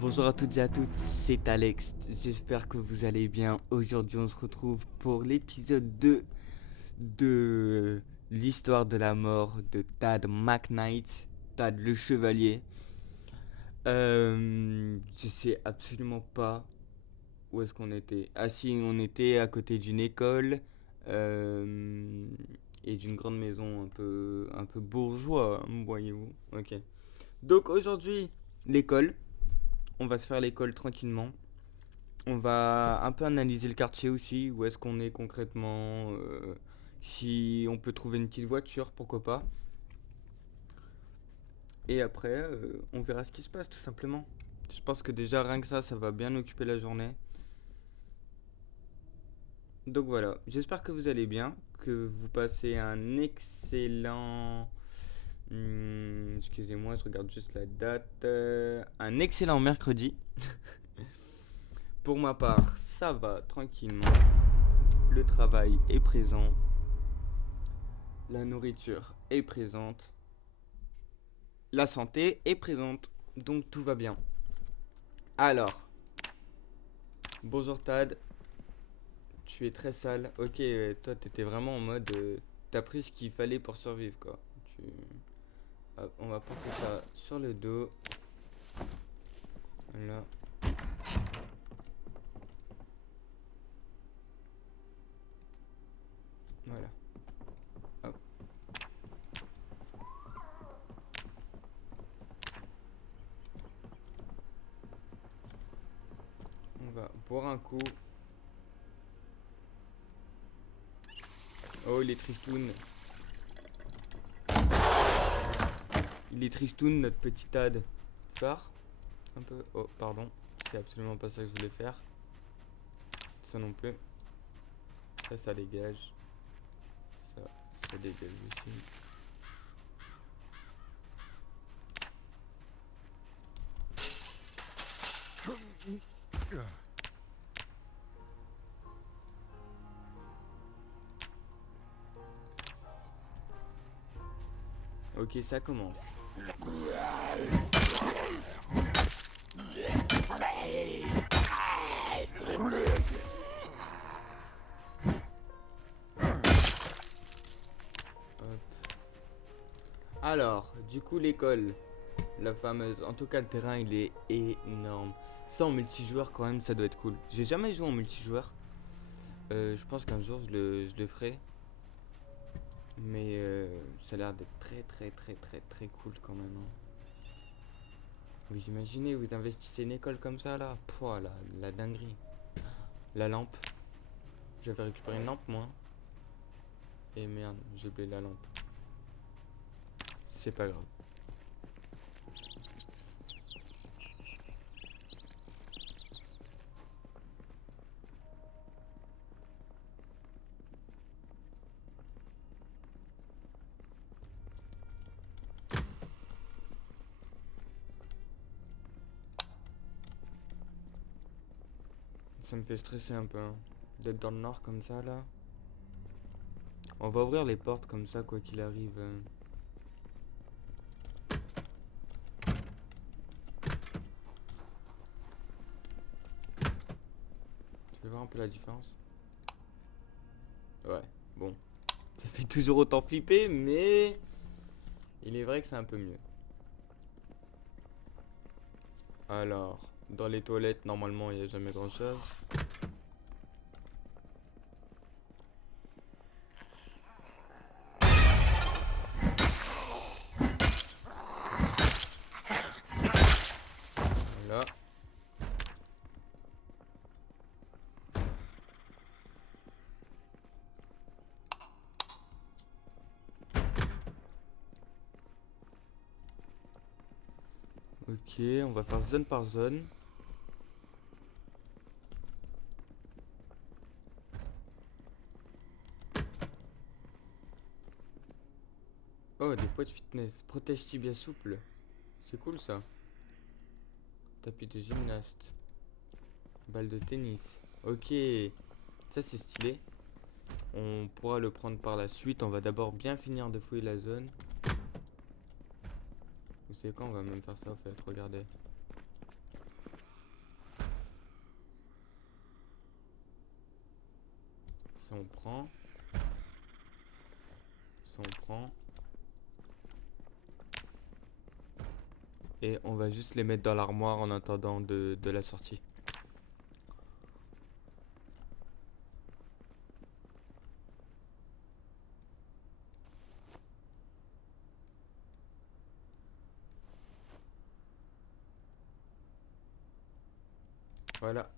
Bonjour à toutes et à toutes, c'est Alex, j'espère que vous allez bien. Aujourd'hui on se retrouve pour l'épisode 2 de l'histoire de la mort de Tad McKnight, Tad le chevalier. Je sais absolument pas où est-ce qu'on était. Ah si, on était à côté d'une école euh, et d'une grande maison un peu bourgeois, voyez-vous. Ok. Donc aujourd'hui, l'école. On va se faire l'école tranquillement. On va un peu analyser le quartier aussi, où est-ce qu'on est concrètement, si on peut trouver une petite voiture, pourquoi pas. Et après, on verra ce qui se passe tout simplement. Je pense que déjà rien que ça va bien occuper la journée. Donc voilà, j'espère que vous allez bien, que vous passez un excellent... excusez-moi, je regarde juste la date. Un excellent mercredi. Pour ma part, ça va tranquillement. Le travail est présent. La nourriture est présente. La santé est présente. Donc tout va bien. Alors, bonjour Tad. Tu es très sale. Ok, toi t'étais vraiment en mode... t'as pris ce qu'il fallait pour survivre quoi. Tu... Hop, on va porter ça sur le dos. Là. Voilà. Hop. On va boire un coup. Oh, il est tristoun. Il est tristoun, notre petit Tad. Phare. Un peu. Oh, pardon. C'est absolument pas ça que je voulais faire. Ça non plus. Ça dégage. Ça, ça dégage aussi. Ok, ça commence. Hop. Alors, du coup, l'école, la fameuse. En tout cas, le terrain, il est énorme. Ça, en multijoueur, quand même, ça doit être cool. J'ai jamais joué en multijoueur. Je pense qu'un jour, je le ferai. Mais ça a l'air d'être très, très, très, très, très cool quand même, hein. Vous imaginez, vous investissez une école comme ça, là. Pouah, la dinguerie. La lampe. J'avais récupéré une lampe, moi. Et merde, j'ai oublié la lampe. C'est pas grave. Ça me fait stresser un peu, hein, d'être dans le nord comme ça, là. On va ouvrir les portes comme ça, quoi qu'il arrive. Tu peux voir un peu la différence? Ouais, bon. Ça fait toujours autant flipper, mais il est vrai que c'est un peu mieux. Alors, dans les toilettes, normalement, il n'y a jamais grand-chose. Voilà. Ok, on va faire zone par zone. Oh, des poids de fitness. Protège tibia souple. C'est cool ça. Tapis de gymnaste. Balle de tennis. Ok. Ça c'est stylé. On pourra le prendre par la suite. On va d'abord bien finir de fouiller la zone. Vous savez quoi, on va même faire ça en fait. Regardez. Ça on prend. Ça on prend. Et on va juste les mettre dans l'armoire en attendant de la sortie. Voilà.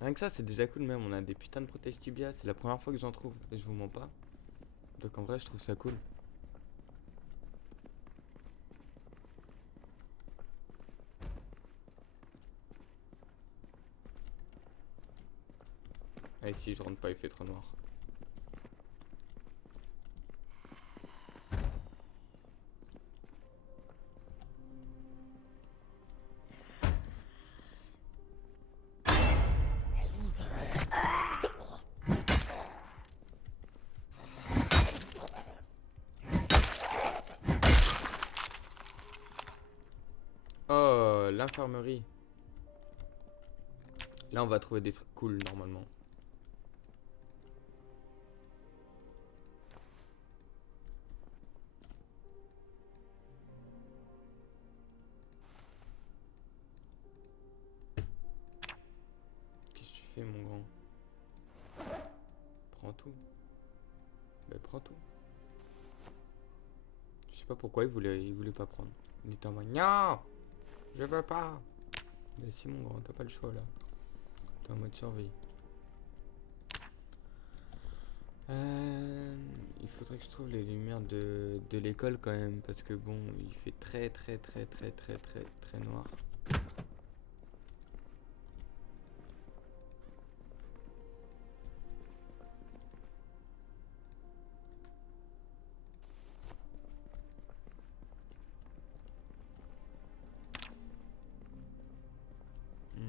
Rien que ça, c'est déjà cool même. On a des putains de protège tibia. C'est la première fois que j'en trouve. Et je vous mens pas. Donc en vrai, je trouve ça cool. Ah ici, je rentre pas, il fait trop noir. Oh, l'infirmerie. Là, on va trouver des trucs cool normalement. Qu'est-ce que tu fais, mon grand? Prends tout. Ben, prends tout. Je sais pas pourquoi il voulait pas prendre. Il était en mode non, je veux pas. Mais si, mon grand, t'as pas le choix là. T'es en mode survie. Il faudrait que je trouve les lumières de l'école quand même. Parce que bon, il fait très noir. Hmm.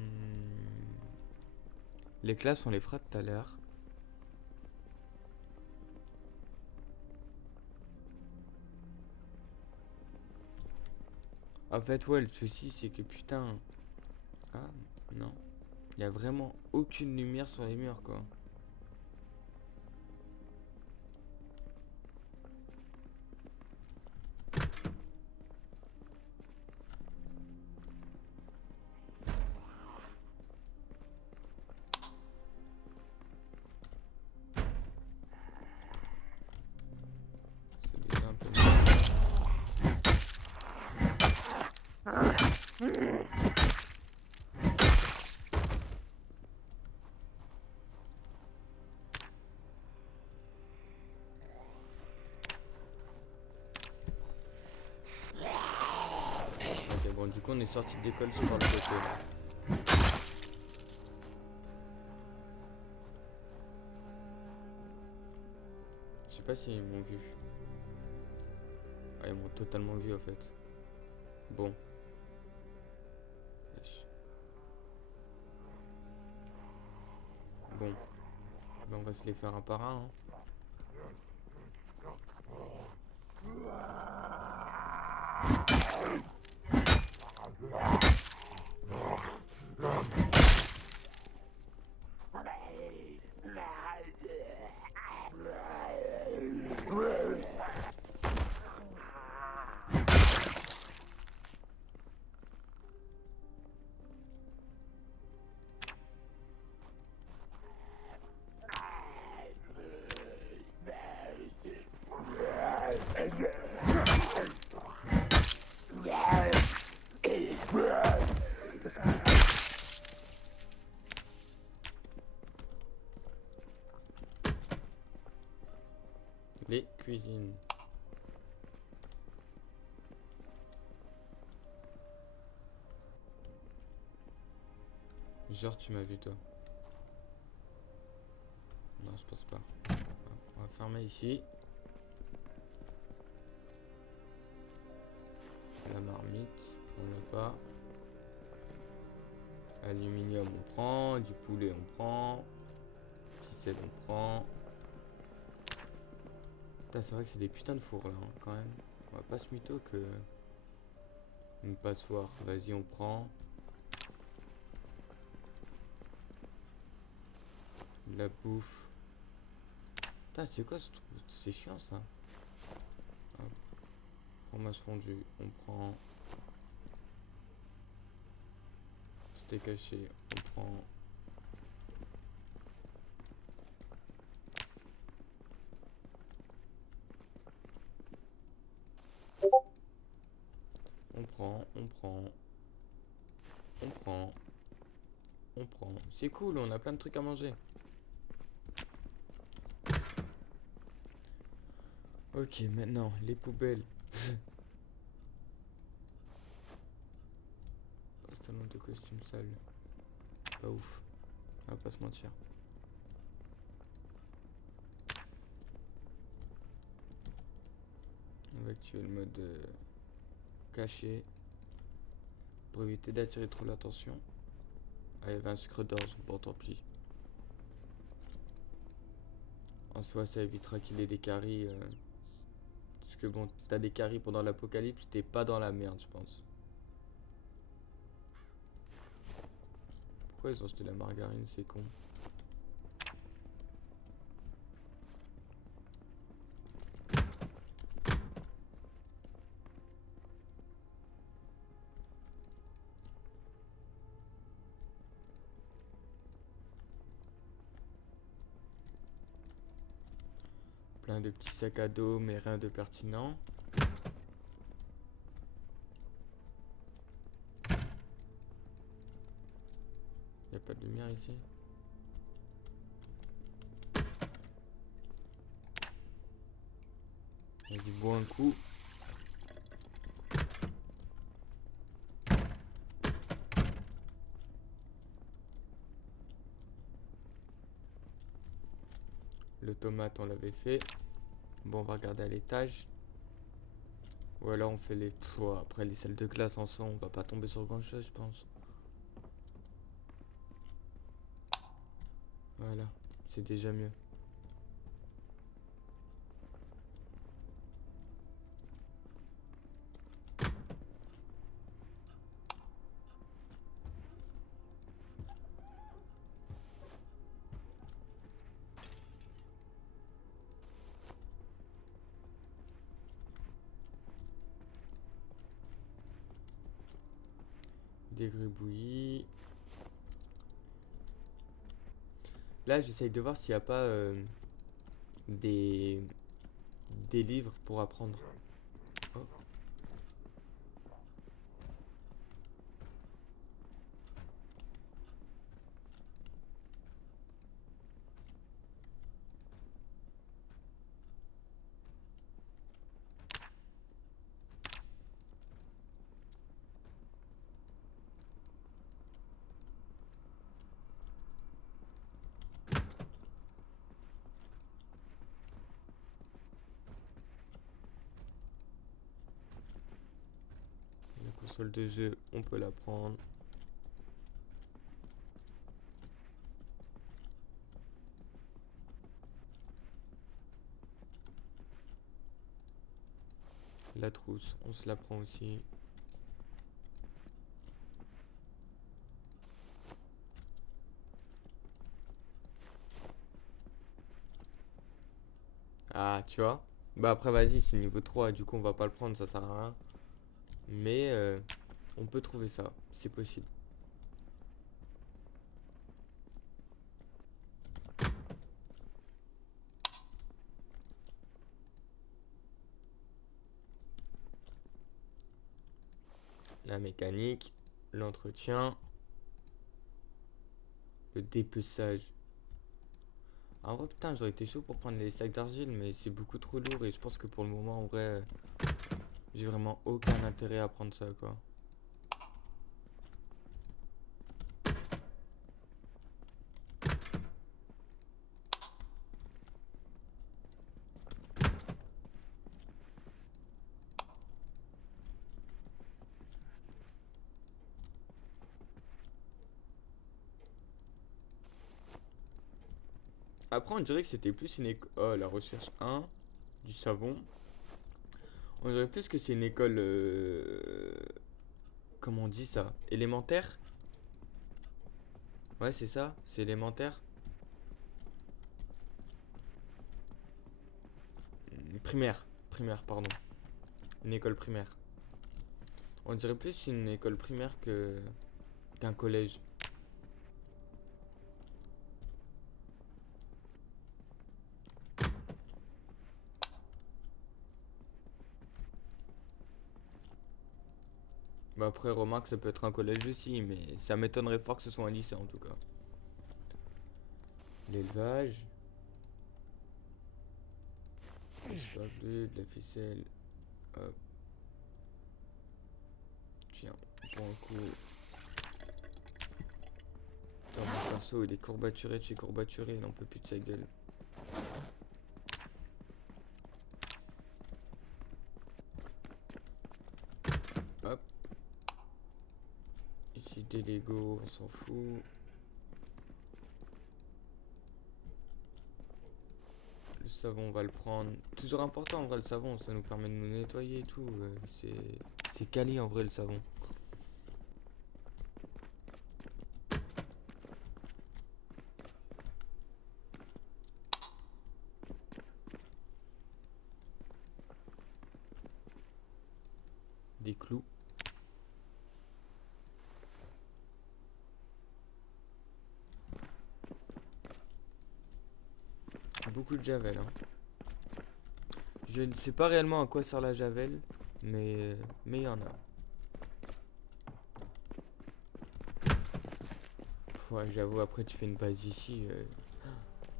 Les classes, on les fera tout à l'heure. En fait, ouais, le souci, c'est que putain... Ah, non. Il y a vraiment aucune lumière sur les murs, quoi. C'est déjà un peu... Ok, bon, du coup, on est sorti d'école sur le côté, là. Je sais pas s'ils m'ont vu. Ah, ils m'ont totalement vu, en fait. Bon. Wesh. Bon. Ben, on va se les faire un par un, hein. Les cuisines. Genre, tu m'as vu, toi. Non, je pense pas. On va fermer ici. La marmite, on l'a pas. Aluminium, on prend. Du poulet, on prend. Ficelle, on prend. Putain, c'est vrai que c'est des putains de fours, là, hein, quand même. On va pas se mytho que... Une passoire. Vas-y, on prend. La bouffe. Putain, c'est quoi ce truc? C'est chiant ça. Hop. Fromage fondu, on prend. Steak caché, on prend. On prend, on prend. On prend. On prend. C'est cool, on a plein de trucs à manger. Ok, maintenant, les poubelles. Pantalon de costume sale. Pas ouf. On va pas se mentir. On va activer le mode caché. Pour éviter d'attirer trop l'attention. Ah, il y avait un sucre d'orge. Bon, tant pis. En soi, ça évitera qu'il ait des caries. Parce que bon, t'as des caries pendant l'apocalypse, t'es pas dans la merde, je pense. Pourquoi ils ont jeté la margarine, c'est con. Plein de petits sacs à dos, mais rien de pertinent. Y a pas de lumière ici. Vas-y, bois un coup. Le tomate, on l'avait fait. Bon, on va regarder à l'étage. Ou alors on fait les... Pff, ouais, après les salles de classe en soi, on va pas tomber sur grand chose, je pense. Voilà, c'est déjà mieux. Des gribouillis. Là, j'essaye de voir s'il n'y a pas des... des livres pour apprendre. Oh. La console de jeu, on peut la prendre. La trousse, on se la prend aussi. Ah, tu vois. Bah après, vas-y, c'est niveau 3, du coup, on va pas le prendre, ça sert à rien. Mais on peut trouver ça, c'est possible. La mécanique, l'entretien, le dépeçage. En vrai, putain, j'aurais été chaud pour prendre les sacs d'argile, mais c'est beaucoup trop lourd et je pense que pour le moment, en vrai, j'ai vraiment aucun intérêt à prendre ça, quoi. Après, on dirait que c'était plus une école... Oh, la recherche 1, du savon. On dirait plus que c'est une école... Comment on dit ça? Élémentaire? Ouais, c'est ça, c'est élémentaire. Primaire. Primaire, pardon. Une école primaire. On dirait plus une école primaire qu'un collège. Bah après, remarque, ça peut être un collège aussi, mais ça m'étonnerait fort que ce soit un lycée en tout cas. L'élevage. Du sport bleu, de la ficelle. Hop. Tiens, pour un coup. Putain, mon perso, il est courbaturé de chez courbaturé, il n'en peut plus de sa gueule. Hop. Ici, des Lego, on s'en fout. Le savon, on va le prendre. Toujours important en vrai, le savon, ça nous permet de nous nettoyer et tout. C'est quali en vrai, le savon. Des clous. Beaucoup de javel, hein. Je ne sais pas réellement à quoi sert la javel, mais il y en a. Ouais, j'avoue, après tu fais une base ici,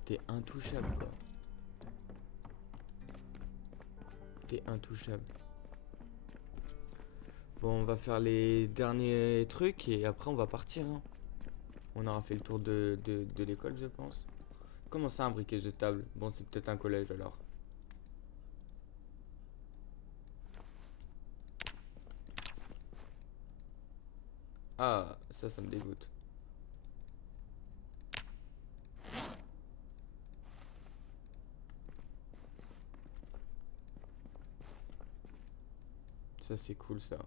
t'es intouchable quoi. T'es intouchable. Bon, on va faire les derniers trucs et après on va partir, hein. On aura fait le tour de l'école, je pense. Comment ça, un briquet jetable? Bon, c'est peut-être un collège alors. Ah, ça me dégoûte. Ça c'est cool ça.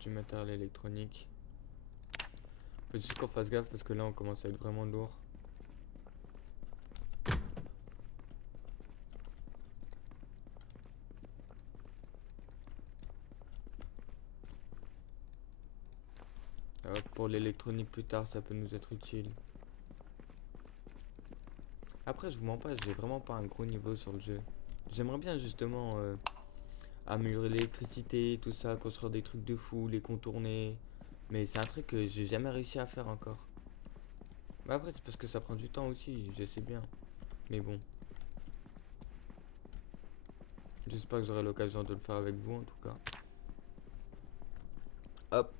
Du matériel électronique. Faut juste qu'on fasse gaffe parce que là on commence à être vraiment lourd. Pour l'électronique plus tard ça peut nous être utile. Après je vous mens pas, j'ai vraiment pas un gros niveau sur le jeu. J'aimerais bien justement améliorer l'électricité, tout ça, construire des trucs de fou, les contourner. Mais c'est un truc que j'ai jamais réussi à faire encore. Mais après c'est parce que ça prend du temps aussi, je sais bien. Mais bon. J'espère que j'aurai l'occasion de le faire avec vous en tout cas. Hop.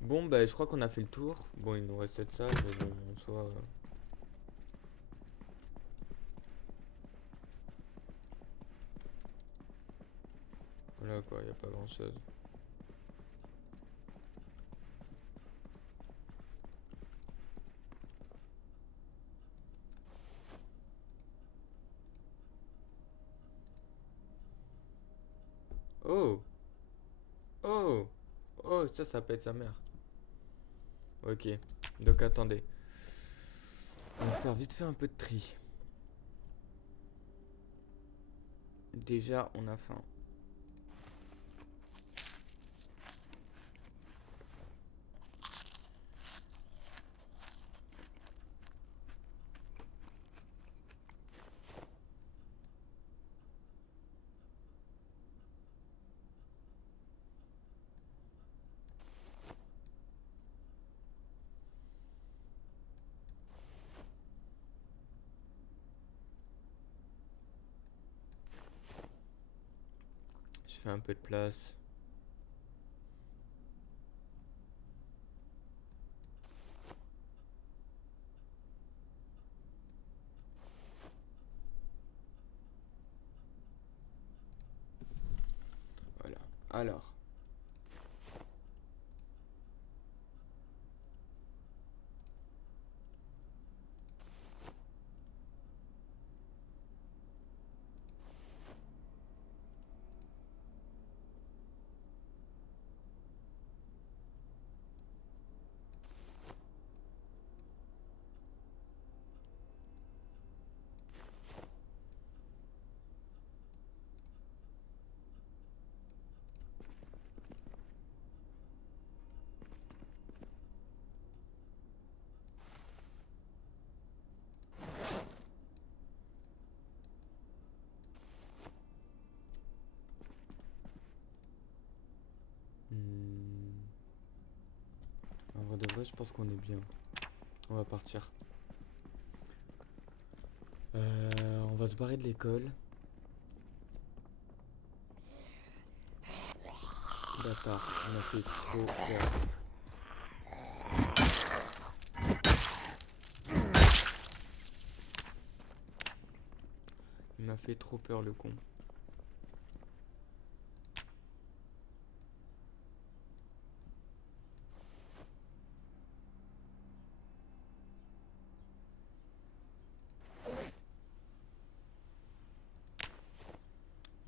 Bon bah je crois qu'on a fait le tour. Bon il nous reste cette salle, mais bon en soi... Voilà quoi, y a pas grand chose. Oh. Oh. Oh, ça peut être sa mère. Ok. Donc attendez. On va faire vite fait un peu de tri. Déjà on a faim. Je fais un peu de place. Voilà. Alors. vrai, je pense qu'on est bien. On va partir. On va se barrer de l'école. Bâtard, on a fait trop peur. Il m'a fait trop peur, le con.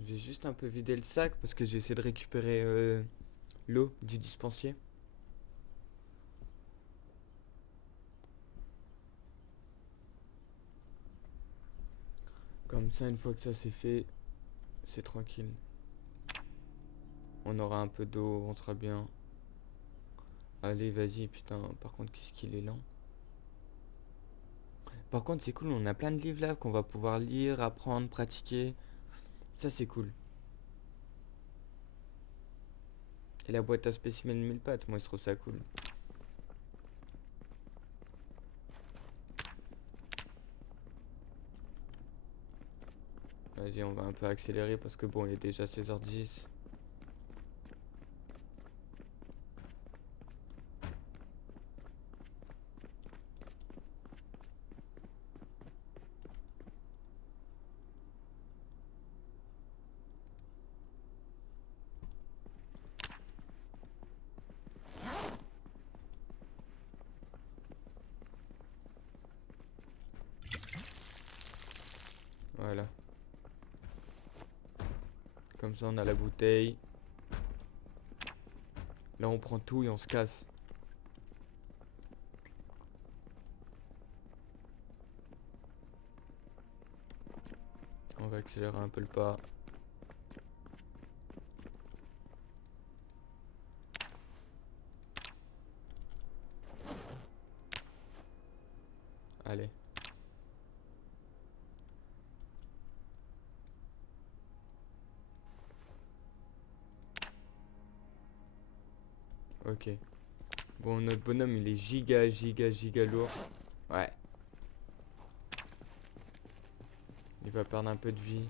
J'ai juste un peu vidé le sac parce que j'ai essayé de récupérer l'eau du dispensier. Comme ça, une fois que ça c'est fait, c'est tranquille. On aura un peu d'eau, on sera bien. Allez, vas-y, putain, par contre, qu'est-ce qu'il est lent. Par contre, c'est cool, on a plein de livres là qu'on va pouvoir lire, apprendre, pratiquer. Ça, c'est cool. Et la boîte à spécimens 1000 pattes, moi, je trouve ça cool. Vas-y, on va un peu accélérer parce que bon, il est déjà 16h10. Voilà. Comme ça, on a la bouteille. Là, on prend tout et on se casse. On va accélérer un peu le pas. Allez. Ok. Bon, notre bonhomme, il est giga lourd. Ouais. Il va perdre un peu de vie.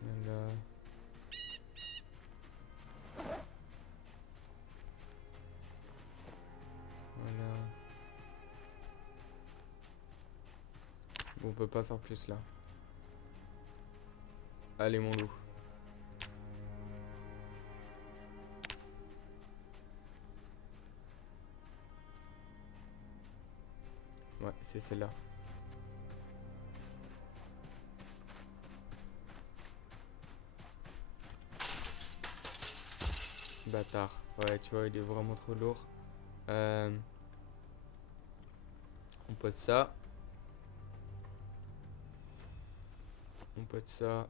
Voilà. Voilà. Bon, on peut pas faire plus là. Allez, mon loup. Ouais, c'est celle-là. Bâtard. Ouais, tu vois, il est vraiment trop lourd. On pose ça. On pose ça.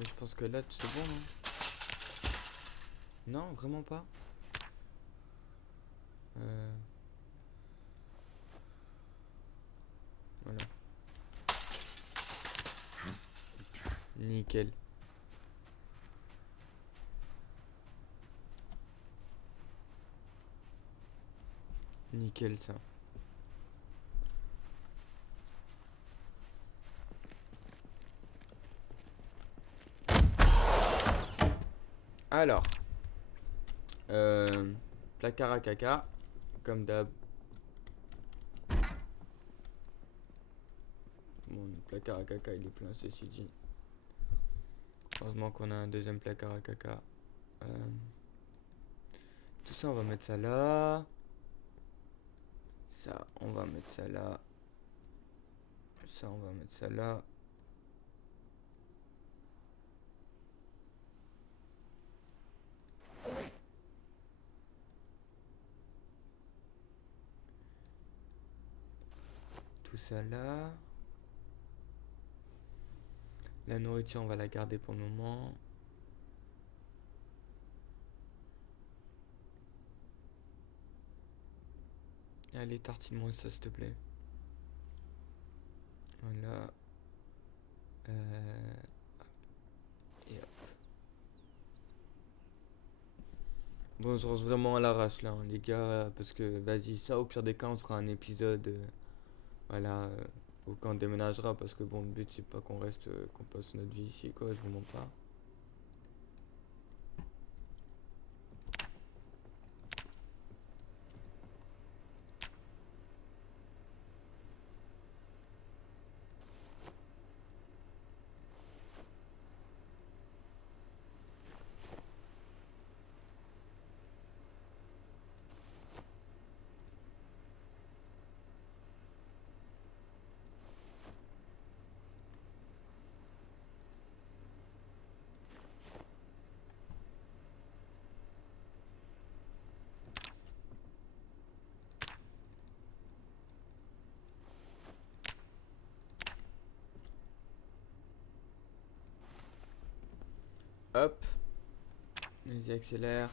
Et je pense que là, c'est bon, non? Non, vraiment pas. Voilà. Nickel. Nickel, ça. Alors. Placard à caca. Comme d'hab. Bon, le placard à caca, il est plein, ceci dit. Heureusement qu'on a un deuxième placard à caca. Tout ça, on va mettre ça là. Ça, on va mettre ça là. Ça, on va mettre ça là. Tout ça là. La nourriture, on va la garder pour le moment. Allez, tartine-moi ça, s'il te plaît. Voilà. Euh, et hop. Bon, on se lance vraiment à l'arrache là, hein, les gars, parce que vas-y, ça au pire des cas, on fera un épisode, voilà, où quand on déménagera, parce que bon, le but c'est pas qu'on reste, qu'on passe notre vie ici, quoi, je vous mens pas. Hop, vas-y, accélère.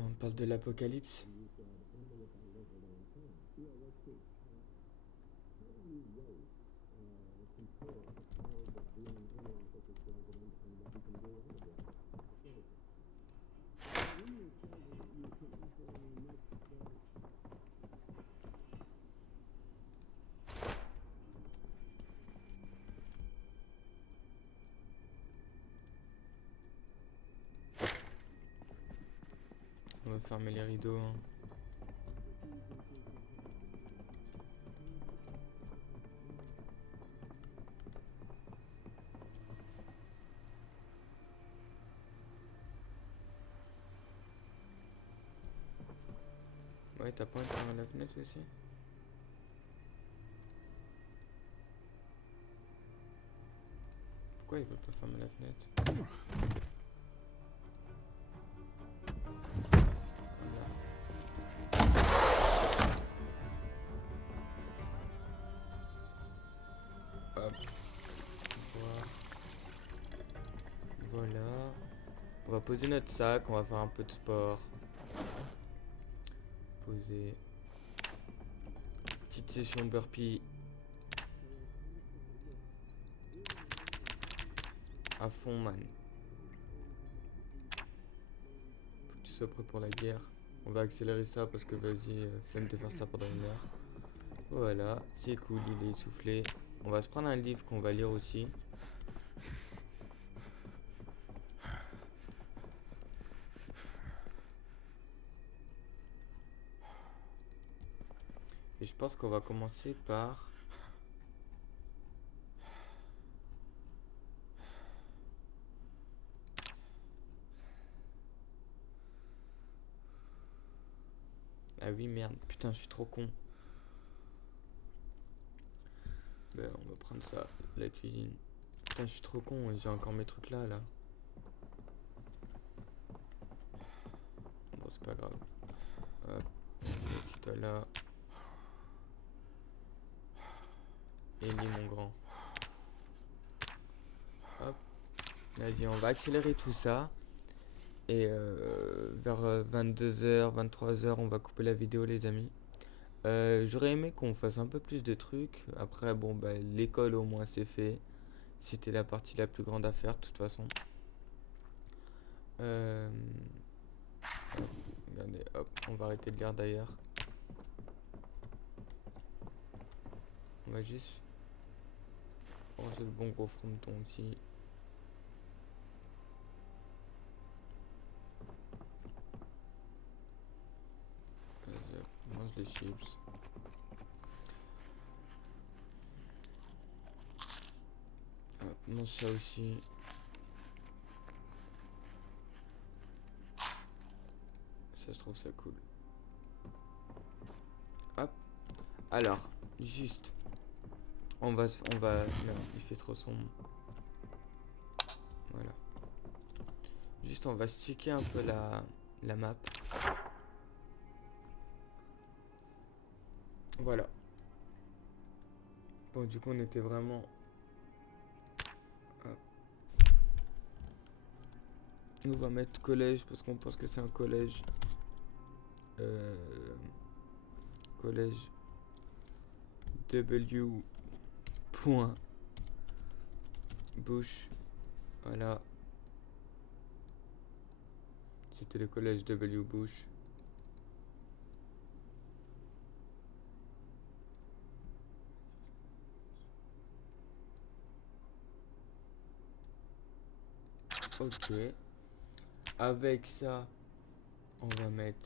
On parle de l'apocalypse. On va fermer les rideaux, hein. Ouais, t'as pas envie de fermer la fenêtre aussi? Pourquoi il veut pas fermer la fenêtre? Hop. Voilà. On va poser notre sac, on va faire un peu de sport. Poser. Petite session burpee. À fond, man. Faut que tu sois prêt pour la guerre. On va accélérer ça parce que vas-y, flemme de faire ça pendant une heure. Voilà, c'est cool, il est essoufflé. On va se prendre un livre qu'on va lire aussi. Et je pense qu'on va commencer par... Ah oui, merde, putain, je suis trop con. Ben, on va prendre ça, la cuisine. Putain, je suis trop con, j'ai encore mes trucs là. Bon, c'est pas grave. Hop, toi là. Et lis mon grand. Hop. Vas-y, on va accélérer tout ça. Et vers 22h, 23h, on va couper la vidéo, les amis. J'aurais aimé qu'on fasse un peu plus de trucs. Après, bon, bah, l'école au moins c'est fait. C'était la partie la plus grande à faire, de toute façon. Euh, hop, regardez, hop, on va arrêter de lire d'ailleurs. On va juste ranger le bon gros fronton aussi. Vas-y, hop, on mange les chips. Hop, on mange ça aussi. Ça, je trouve ça cool. Hop. Alors, juste. On va... Non, il fait trop sombre. Voilà. Juste on va se checker un peu la map. Voilà. Bon du coup on était vraiment... Hop. On va mettre collège parce qu'on pense que c'est un collège. Collège W. Point. Bush. Voilà. C'était le collège W. Bush. Ok. Avec ça, on va mettre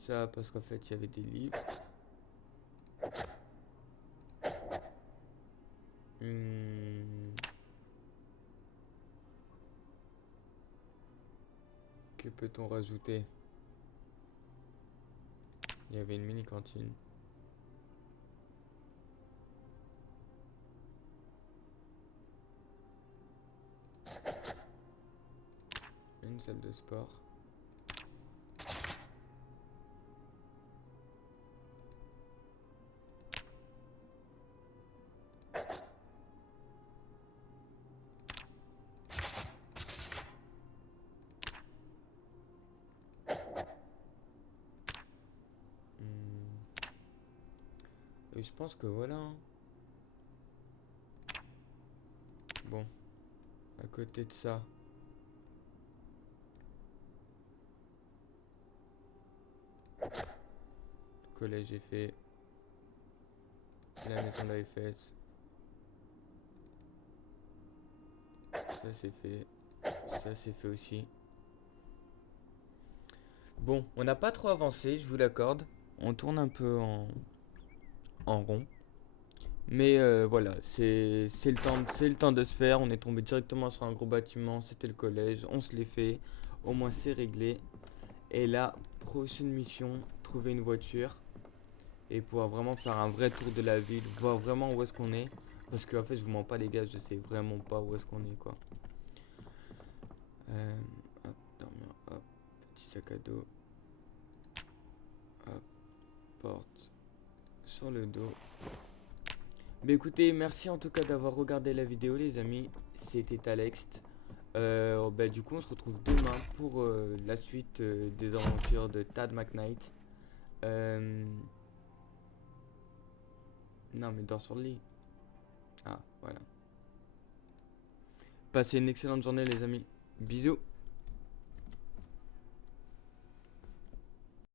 ça parce qu'en fait il y avait des livres. Que peut-on rajouter? Il y avait une mini cantine. Une salle de sport. Et je pense que voilà, hein. Bon, à côté de ça, le collège est fait. La maison est faite. Ça c'est fait. Ça c'est fait aussi. Bon, on n'a pas trop avancé, je vous l'accorde. On tourne un peu en rond. Mais voilà, c'est le temps de se faire. On est tombé directement sur un gros bâtiment. C'était le collège. On se l'est fait. Au moins c'est réglé. Et la prochaine mission, trouver une voiture. Et pouvoir vraiment faire un vrai tour de la ville. Voir vraiment où est-ce qu'on est. Parce que en fait je vous mens pas les gars, je sais vraiment pas où est-ce qu'on est quoi. Hop, dormir, hop, petit sac à dos. Hop, porte sur le dos. Mais écoutez, merci en tout cas d'avoir regardé la vidéo les amis. C'était Alex. Bah, du coup on se retrouve demain pour la suite des aventures de Tad McKnight. Non mais dors sur le lit. Ah voilà. Passez une excellente journée les amis. Bisous.